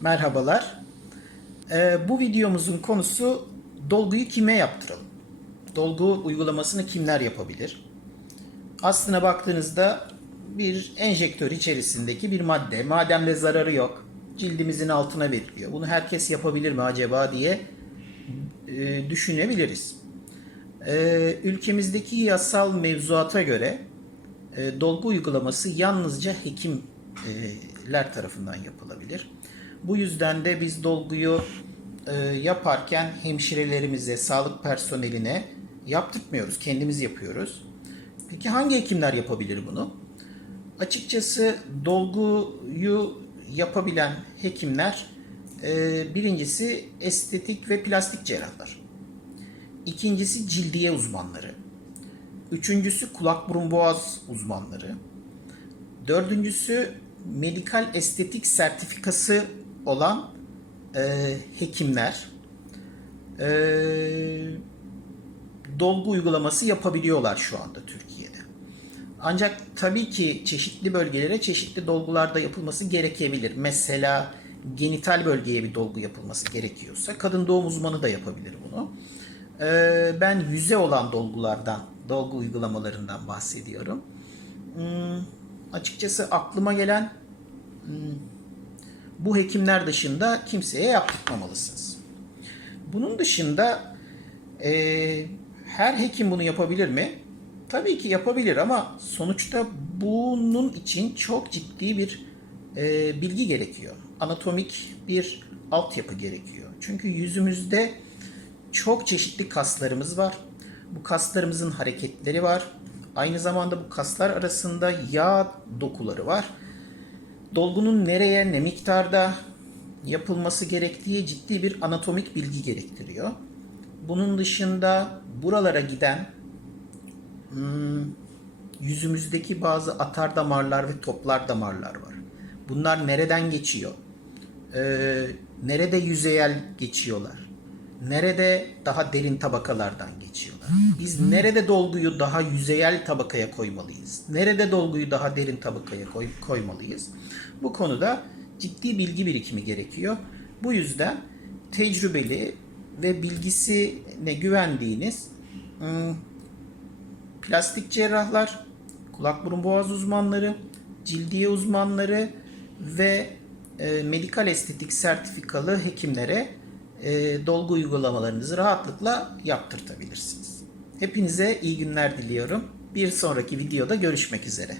Merhabalar. Ee, bu videomuzun konusu dolguyu kime yaptıralım? Dolgu uygulamasını kimler yapabilir? Aslına baktığınızda bir enjektör içerisindeki bir madde. Mademde zararı yok. Cildimizin altına veriliyor. Bunu herkes yapabilir mi acaba diye e, düşünebiliriz. Ee, ülkemizdeki yasal mevzuata göre e, dolgu uygulaması yalnızca hekimler tarafından yapılabilir. Bu yüzden de biz dolguyu e, yaparken hemşirelerimize, sağlık personeline yaptırtmıyoruz. Kendimiz yapıyoruz. Peki hangi hekimler yapabilir bunu? Açıkçası dolguyu yapabilen hekimler e, birincisi estetik ve plastik cerrahlar. İkincisi cildiye uzmanları. Üçüncüsü kulak burun boğaz uzmanları. Dördüncüsü medikal estetik sertifikası olan e, hekimler e, dolgu uygulaması yapabiliyorlar şu anda Türkiye'de. Ancak tabii ki çeşitli bölgelere çeşitli dolgularda yapılması gerekebilir. Mesela genital bölgeye bir dolgu yapılması gerekiyorsa kadın doğum uzmanı da yapabilir bunu. Ee, ben yüze olan dolgulardan, dolgu uygulamalarından bahsediyorum. Hmm, açıkçası aklıma gelen hmm, bu hekimler dışında kimseye yaptırmamalısınız. Bunun dışında e, her hekim bunu yapabilir mi? Tabii ki yapabilir ama sonuçta bunun için çok ciddi bir e, bilgi gerekiyor. Anatomik bir altyapı gerekiyor. Çünkü yüzümüzde çok çeşitli kaslarımız var. Bu kaslarımızın hareketleri var. Aynı zamanda bu kaslar arasında yağ dokuları var. Dolgunun nereye, ne miktarda yapılması gerektiği ciddi bir anatomik bilgi gerektiriyor. Bunun dışında buralara giden hmm, yüzümüzdeki bazı atar damarlar ve toplar damarlar var. Bunlar nereden geçiyor? Ee, nerede yüzeyel geçiyorlar? Nerede daha derin tabakalardan geçiyorlar? Biz nerede dolguyu daha yüzeyel tabakaya koymalıyız? Nerede dolguyu daha derin tabakaya koy, koymalıyız? Bu konuda ciddi bilgi birikimi gerekiyor. Bu yüzden tecrübeli ve bilgisine güvendiğiniz ım, plastik cerrahlar, kulak burun boğaz uzmanları, cildiye uzmanları ve e, medikal estetik sertifikalı hekimlere e, dolgu uygulamalarınızı rahatlıkla yaptırtabilirsiniz. Hepinize iyi günler diliyorum. Bir sonraki videoda görüşmek üzere.